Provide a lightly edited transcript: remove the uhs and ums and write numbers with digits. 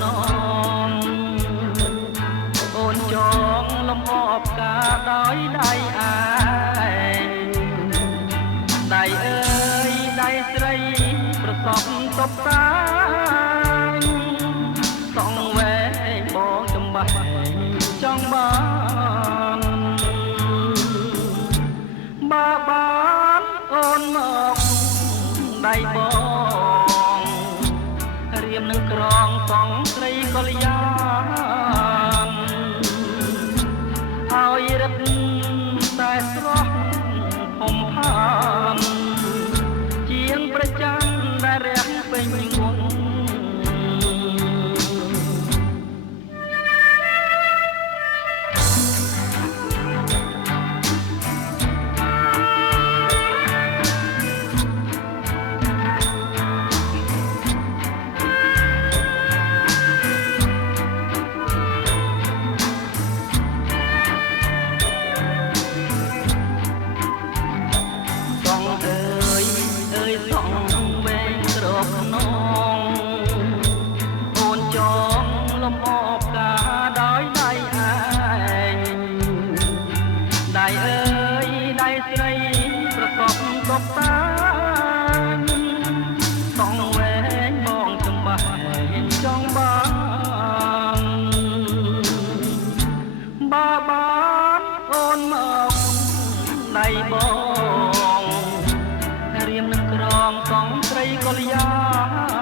នងអូនចងលំអបការដោយដៃឯងដៃអើយដៃស្រីប្រសពតបតាញសងវែងបងចំបះចង់បានបានអូនមកដៃបងរៀមនឹងក្រងសងស្រីកល្យានហើយរឹកតែស្រស់ភុំផានជាងប្រចាំដែលរះពេញងងនងអូនចងលំអបការដោយដៃឯងដៃអើយដៃស្រីប្រកបកបតាសងវែងបងចំបះចង់បានអូនមកដៃបងរៀមនឹងក្រងសងស្រីកល្យា